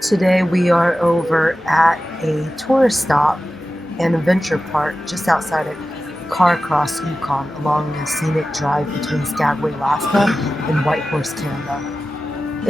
Today we are over at a tourist stop and adventure park just outside of Carcross, Yukon, along the scenic drive between Skagway, Alaska and Whitehorse, Canada.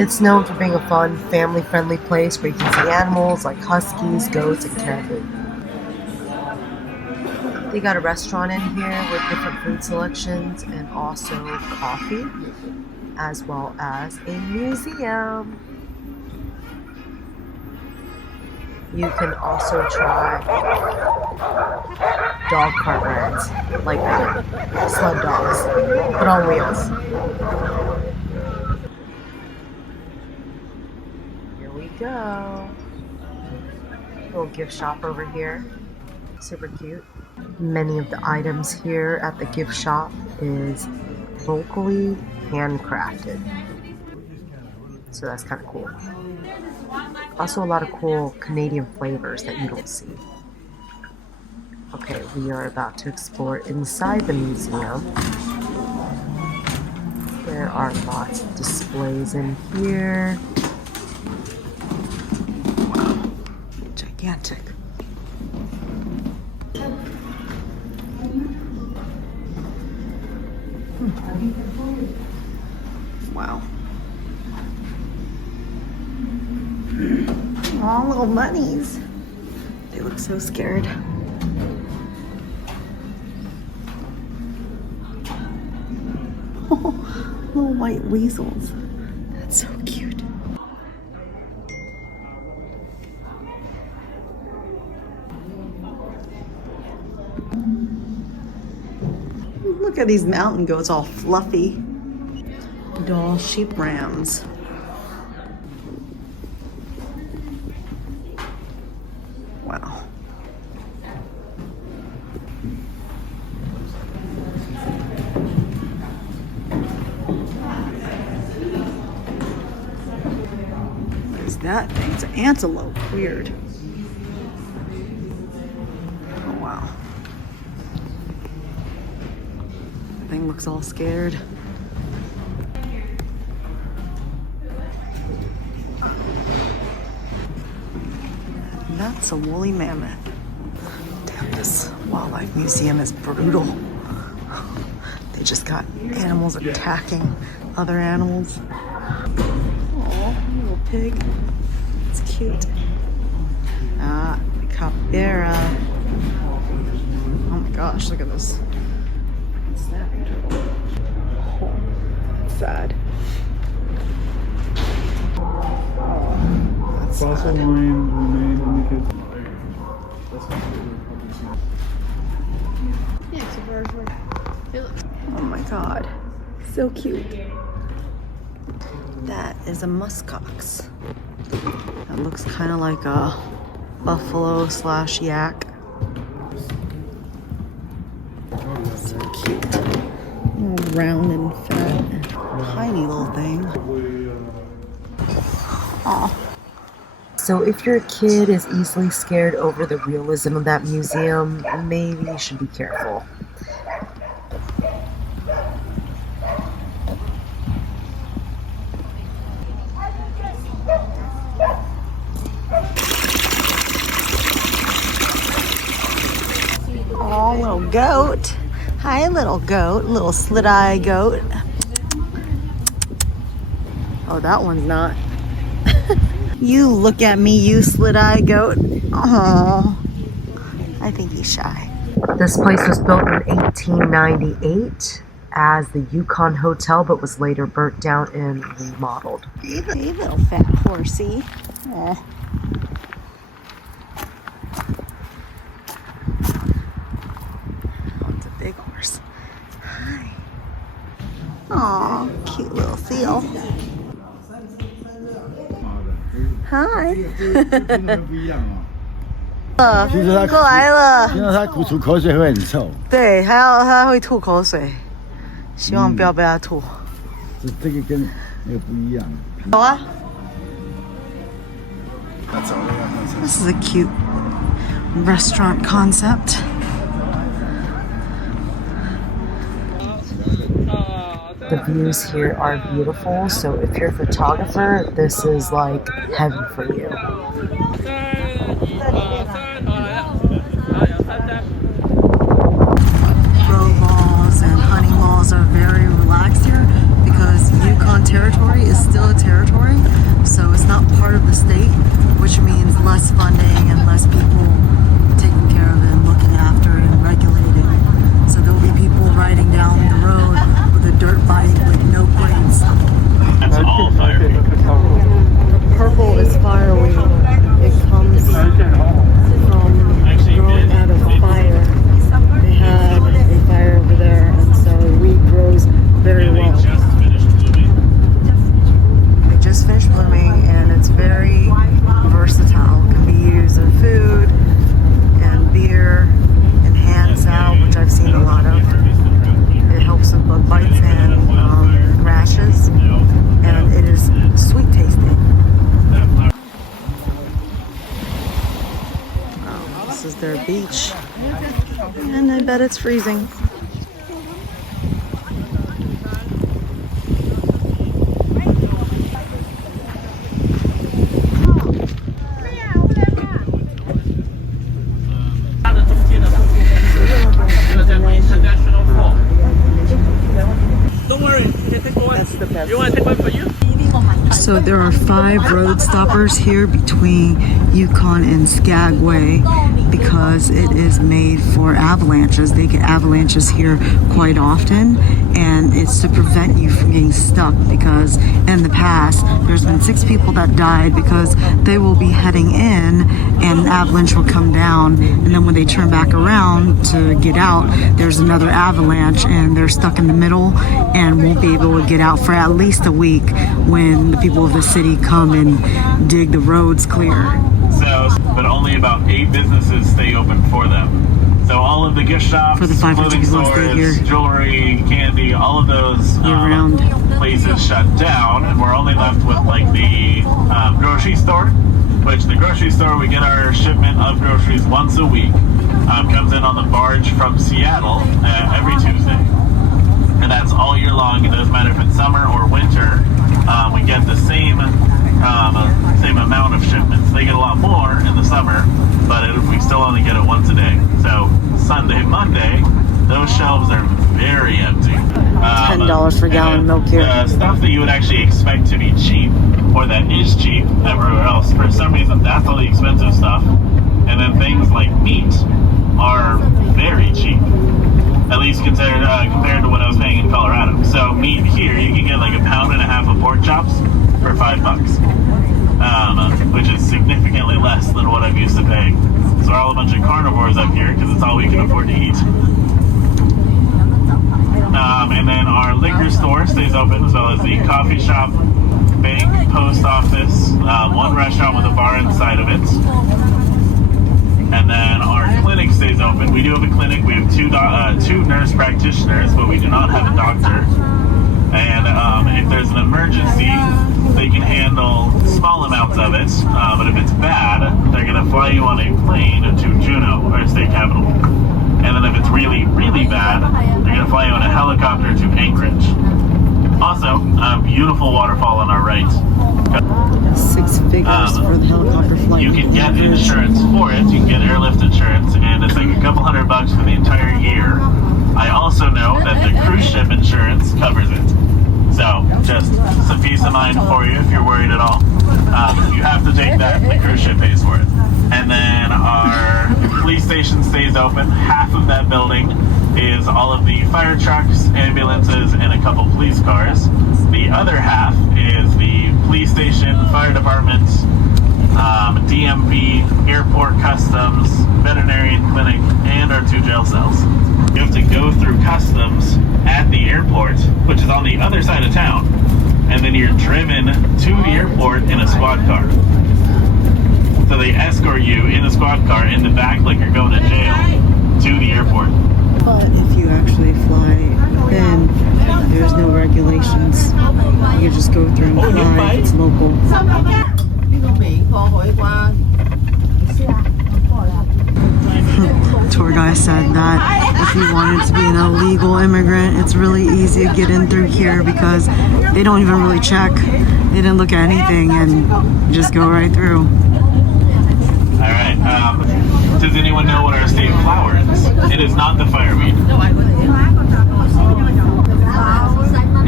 It's known for being a fun, family-friendly place where you can see animals like huskies, goats, and caribou. They got a restaurant in here with different food selections and also coffee, as well as a museum. You can also try dog cart rides, like that. Sled dogs, but on wheels. Here we go. Little gift shop over here. Super cute. Many of the items here at the gift shop is locally handcrafted. So that's kind of cool. Also a lot of cool Canadian flavors that you don't see. Okay, we are about to explore inside the museum. There are lots of displays in here. Gigantic. Wow. Aw, little bunnies. They look so scared. Oh, little white weasels. That's so cute. Look at these mountain goats, all fluffy. Doll sheep rams. Wow. What is that thing? It's an antelope. Weird. Oh, wow. The thing looks all scared. That's a woolly mammoth. Damn, this wildlife museum is brutal. They just got animals attacking other animals. Oh, little pig. It's cute. Ah, the capybara. Oh my gosh, look at this. Snapping turtle. Oh, that's sad. Fossil line remain indicates. Oh my god, so cute. That is a muskox. That looks kind of like a buffalo / yak. So cute. All round and fat. Tiny little thing. Aw. So if your kid is easily scared over the realism of that museum, maybe you should be careful. Oh, little goat. Hi, little goat. Little slit-eye goat. Oh, that one's not. You look at me, you slit-eye goat. Oh, I think he's shy. This place was built in 1898 as the Yukon Hotel, but was later burnt down and remodeled. Hey, little fat horsey. Oh. Oh, it's a big horse. Hi. Aw, cute little seal. Hi. 过来了。听到它吐口水会很臭。对，它会吐口水，希望不要被它吐。这个跟那个不一样。好啊。This is a cute restaurant concept. The views here are beautiful, so if you're a photographer, this is like heaven for you. Road laws and hunting laws are very relaxed here because Yukon territory is still a territory, so it's not part of the state, which means less funding and less people taking care of it and looking after it and regulating. So there'll be people riding down the road with a dirt bike with no brakes. That's all fireweed. Purple is fireweed. It comes from growing out of fire. They had a fire over there, and so wheat grows very well. They just finished blooming, and it's very versatile. It can be used in food and beer and hand salve, which I've seen a lot of. It helps with bug bites and rashes, and it is sweet tasting. This is their beach, and I bet it's freezing. Don't worry, you can take one. That's the best. You want to take one for you? So there are 5 road stoppers here between Yukon and Skagway because it is made for avalanches. They get avalanches here quite often, and it's to prevent you from getting stuck because in the past there's been 6 people that died because they will be heading in and an avalanche will come down, and then when they turn back around to get out, there's another avalanche and they're stuck in the middle and won't be able to get out for at least a week when the people of the city come and dig the roads clear. So, but only about 8 businesses stay open for them. So all of the gift shops, For the 500 clothing people that stay stores, here. jewelry, candy, all of those Year-round. places shut down, and we're only left with like the grocery store. Which the grocery store, we get our shipment of groceries once a week. Comes in on the barge from Seattle every Tuesday, and that's all year long. It doesn't matter if it's summer or winter. We get the same amount of shipments. They get a lot more in the summer, but we still only get it once a day. So Sunday, Monday, those shelves are very empty. $10 for gallon milk here. Stuff that you would actually expect to be cheap, or that is cheap everywhere else, for some reason that's all the expensive stuff. And then things like meat are very cheap, at least compared to what I was paying in Colorado. So meat here, you can get like 1.5 pounds of pork chops for $5, which is significantly less than what I'm used to paying. So we're all a bunch of carnivores up here because it's all we can afford to eat. And then our liquor store stays open, as well as the coffee shop, bank, post office, one restaurant with a bar inside of it. And then our clinic stays open. We do have a clinic. We have two nurse practitioners, but we do not have a doctor. And if there's an emergency, they can handle small amounts of it. But if it's bad, they're going to fly you on a plane to Juneau, our state capital. And then if it's really, really bad, they're going to fly you on a helicopter to Anchorage. Also, a beautiful waterfall on our right. 6 figures for the helicopter flight. You can get insurance for it. You can get airlift insurance, and it's like a couple $100 for the entire year. I also know that the cruise ship insurance covers it. So, just some peace of mind for you if you're worried at all. If you have to take that, the cruise ship pays for it. And then our police station stays open. Half of that building is all of the fire trucks, ambulances, and a couple police cars. The other half is the police station, fire department, DMV, airport customs, veterinarian clinic, and our 2 jail cells. You have to go through customs at the airport, which is on the other side of town, and then you're driven to the airport in a squad car. So they escort you in a squad car in the back like you're going to jail to the airport. But if you actually fly within, there's no regulations. You just go through and fly. It's local. Tour guide guy said that if you wanted to be an illegal immigrant, it's really easy to get in through here because they don't even really check. They didn't look at anything and just go right through. All right. Does anyone know what our state flower is? It is not the fireweed.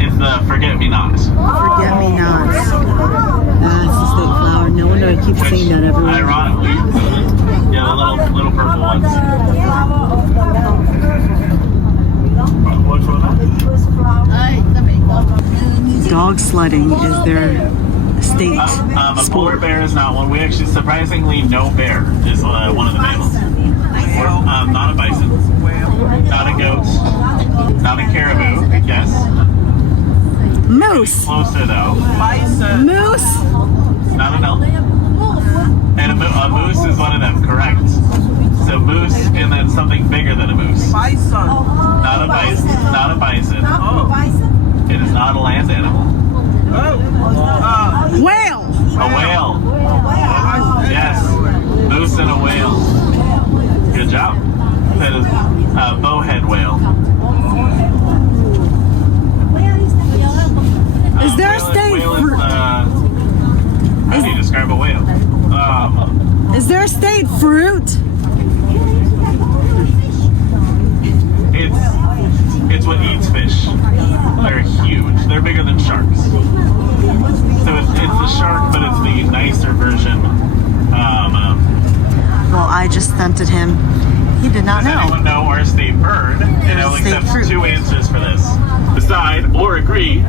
It's the forget-me-nots. Forget-me-nots. That's the state flower. No wonder I keep seeing that everywhere. Ironically, yeah, the little purple ones. Dog sledding is their state A polar sport. bear is not one. We actually, surprisingly, no bear is one of the mammals. Not a bison, not a goat, not a caribou, yes. Moose. Closer though. Moose. Not an elk. And a moose is one of them, correct. So moose and then something bigger than a moose. Bison. Not a bison. Not a bison. It is not a land animal. Whale. A whale. Yes. Moose and a whale. Good job. That is a bowhead whale. Is there a state Whale is, fruit? how do you describe a whale? Is there a state fruit? It's what eats fish. They're huge. They're bigger than sharks. So it's the shark, but it's the nicer version. Well, I just stunted him. He did not Does know. anyone know our state bird? And I'll State accept fruit. 2 answers for this. Decide or agree.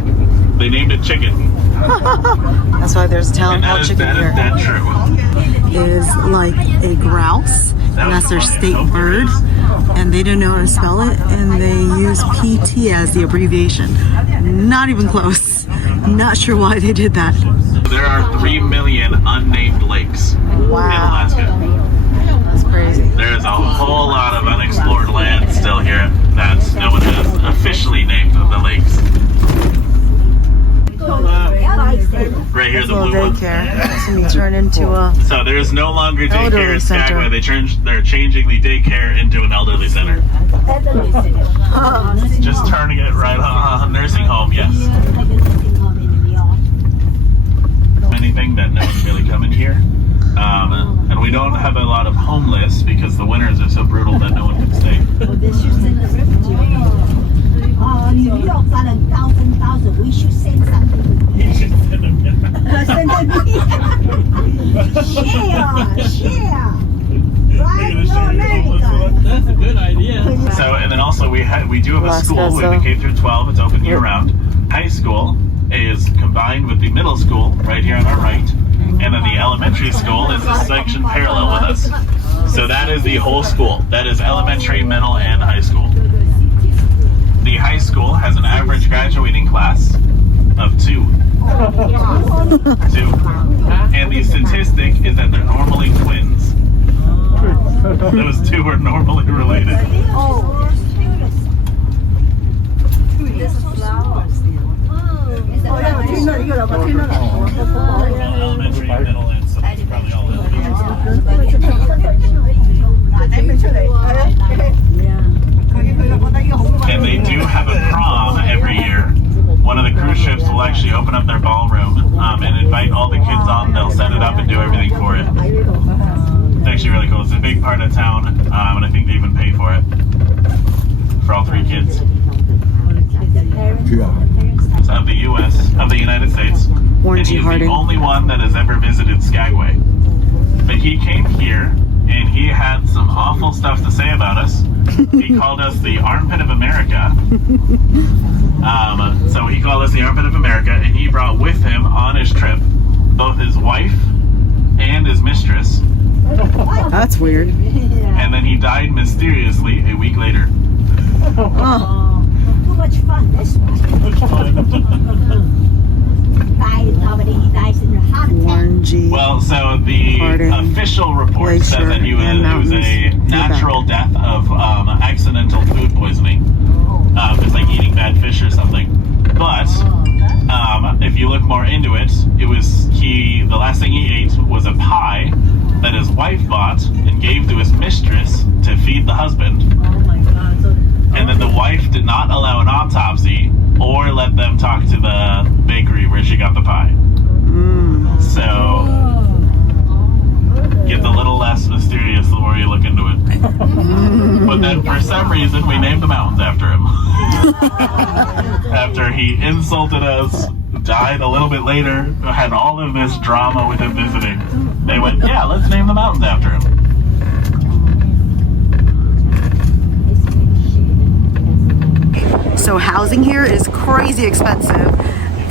They named it chicken. That's why there's a town And called Chicken here. that true. Is like a grouse, and that's their state bird. And they didn't know how to spell it, and they use PT as the abbreviation. Not even close. Not sure why they did that. There are 3 million unnamed lakes in Wow, Alaska. that's crazy. There's a whole lot of unexplored land still here that no one has officially named the lakes. Right here, the Little blue one. daycare. It's gonna be turned into a. So there is no longer daycare Elderly in center. Skagway. They're changing the daycare into an elderly center. Just turning it right on nursing home, yes. Anything that no one's really coming here. And we don't have a lot of homeless because the winters are so brutal that no one can stay. You don't got 1,000. We should send something. Share. Right? No America. That's a good idea. So, and then also we do have a Alaska, school. We have a so- K through 12. It's open year round. High school is combined with the middle school right here on our right, and then the elementary school is a section parallel with us. So that is the whole school. That is elementary, middle, and high school. The high school has an average graduating class of 2. 2. And the statistic is that they're normally twins. Those 2 are normally related. Elementary, middle, and so it's probably all And they do have a prom every year. One of the cruise ships will actually open up their ballroom and invite all the kids on. They'll set it up and do everything for it. It's actually really cool. It's a big part of town, and I think they even pay for it for all 3 kids. So of the U.S., of the United States. Warren And G. he's Harding. the only one that has ever visited Skagway. But he came here, and he had some awful stuff to say about us. He called us the armpit of America. So he called us the armpit of America, and he brought with him on his trip both his wife and his mistress. That's weird. And then he died mysteriously a week later. Oh, Too much fun. This He dies in a heart attack. Warren G. Well, so the Harding, official report said that Glacier, and it was a mountains. natural death of accidental food poisoning. It's like eating bad fish or something. But if you look more into it, the last thing he ate was a pie that his wife bought and gave to his mistress to feed the husband. Oh my God. So, And then the wife did not allow an autopsy or let them talk to the bakery where she got the pie. So, gets a little less mysterious the more you look into it. But then for some reason, we named the mountains after him. After he insulted us, died a little bit later, had all of this drama with him visiting, they went, yeah, let's name the mountains after him. So housing here is crazy expensive.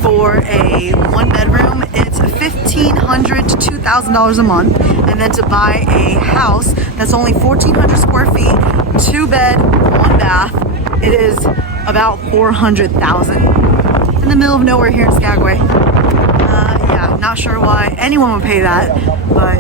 For a one bedroom, it's $1,500 to $2,000 a month. And then to buy a house that's only 1,400 square feet, 2 bed, 1 bath, it is about $400,000. In the middle of nowhere here in Skagway. Yeah, not sure why anyone would pay that, but